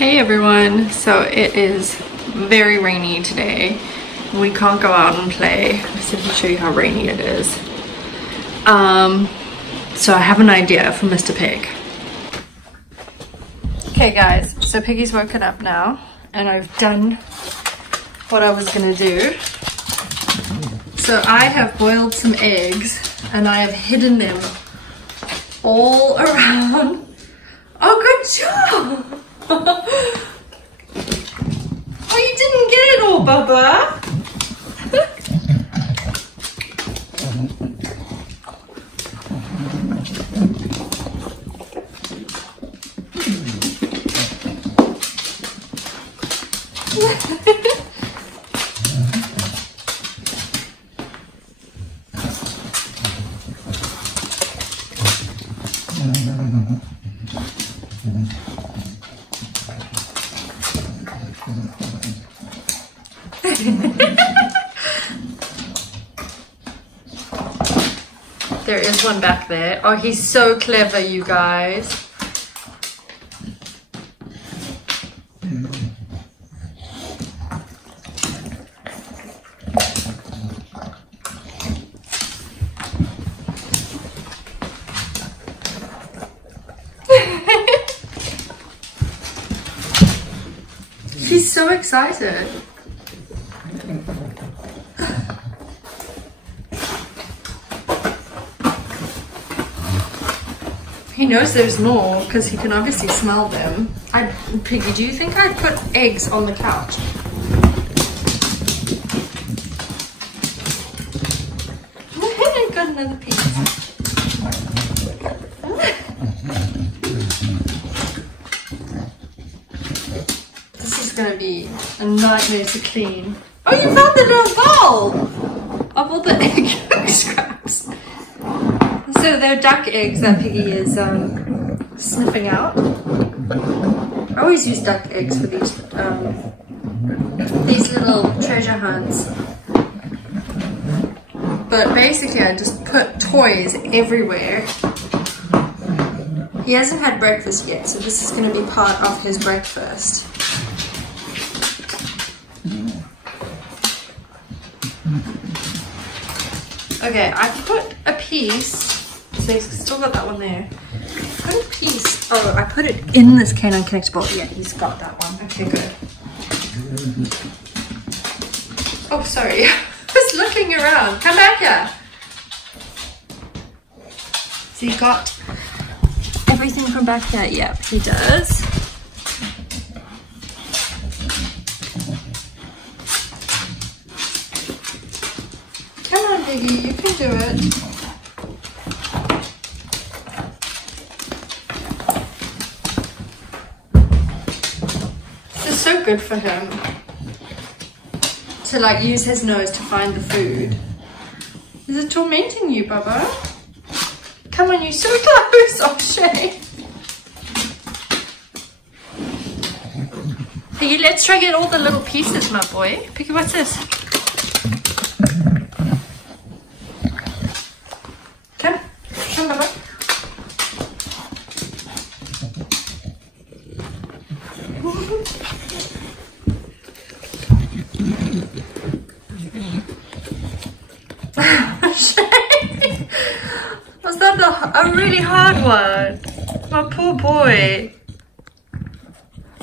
Hey everyone, so it is very rainy today. We can't go out and play. Just to show you how rainy it is. So I have an idea for Mr. Pig. Okay guys, so Piggy's woken up now and I've done what I was gonna do. So I have boiled some eggs and I have hidden them all around. Oh, good job! Oh, you didn't get it all, Bubba. There is one back there. Oh, he's so clever, you guys. He's so excited. He knows there's more because he can obviously smell them. Piggy, do you think I'd put eggs on the couch? I got another piece. This is going to be a nightmare to clean. Oh, you found the little bowl of all the egg scraps. So they're duck eggs that Piggy is sniffing out. I always use duck eggs for these little treasure hunts. But basically I just put toys everywhere. He hasn't had breakfast yet, so this is going to be part of his breakfast. Okay, I put a piece. So he's still got that one there. Put a piece. Oh, I put it in this canine connectable. Yeah, he's got that one. Okay, good. Oh, sorry. I was looking around. Come back here. So you got everything from back here? Yep, he does. Come on, Piggy. You can do it. So good for him to like use his nose to find the food. Is it tormenting you, Bubba? Come on, you're so close. Oh, shame. Piggy, let's try get all the little pieces, my boy. Piggy, what's this? Come, Bubba. Was that a really hard one? My poor boy.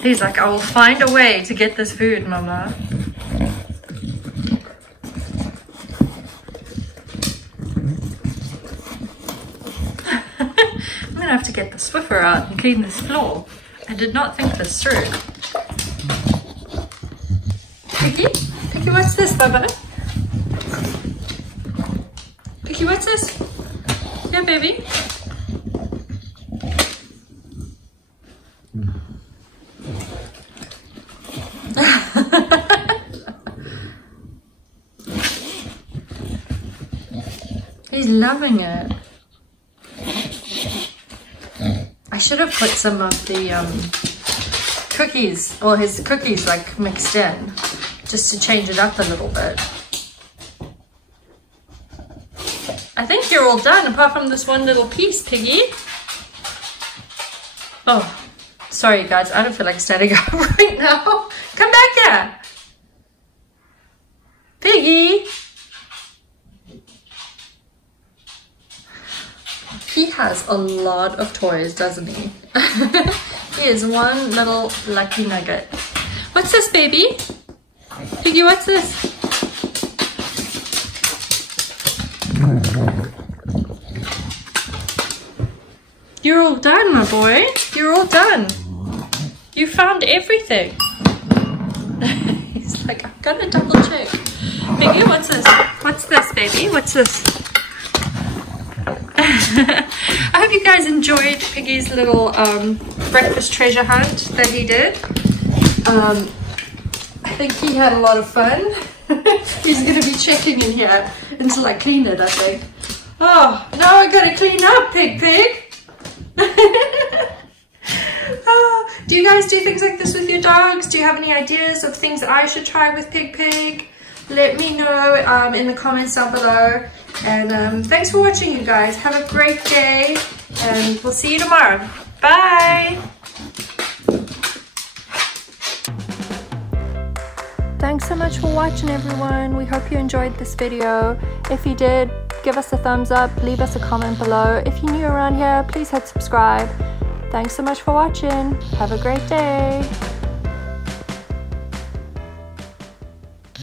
He's like, I will find a way to get this food, Mama. I'm gonna have to get the Swiffer out and clean this floor. I did not think this through. Piggy? Piggy, what's this, Bubba? Piggy, what's this? Yeah, baby. He's loving it. I should have put some of the cookies, or his cookies like mixed in, just to change it up a little bit. I think you're all done, apart from this one little piece, Piggy. Oh, Sorry guys, I don't feel like standing up right now. Come back here. Piggy. He has a lot of toys, doesn't he? He is one little lucky nugget. What's this, baby? Piggy, what's this? You're all done, my boy. You're all done. You found everything. He's like, I'm gonna double check. Piggy, what's this? What's this, baby? What's this? I hope you guys enjoyed Piggy's little breakfast treasure hunt that he did. I think he had a lot of fun. He's gonna be checking in here until I clean it, I think. Oh, now I gotta clean up, Pig. Oh, do you guys do things like this with your dogs? Do you have any ideas of things that I should try with Pig? Let me know in the comments down below. And thanks for watching, you guys. Have a great day, and we'll see you tomorrow. Bye! Thanks so much for watching, everyone. We hope you enjoyed this video. If you did, give us a thumbs up, leave us a comment below. If you're new around here, please hit subscribe. Thanks so much for watching. Have a great day.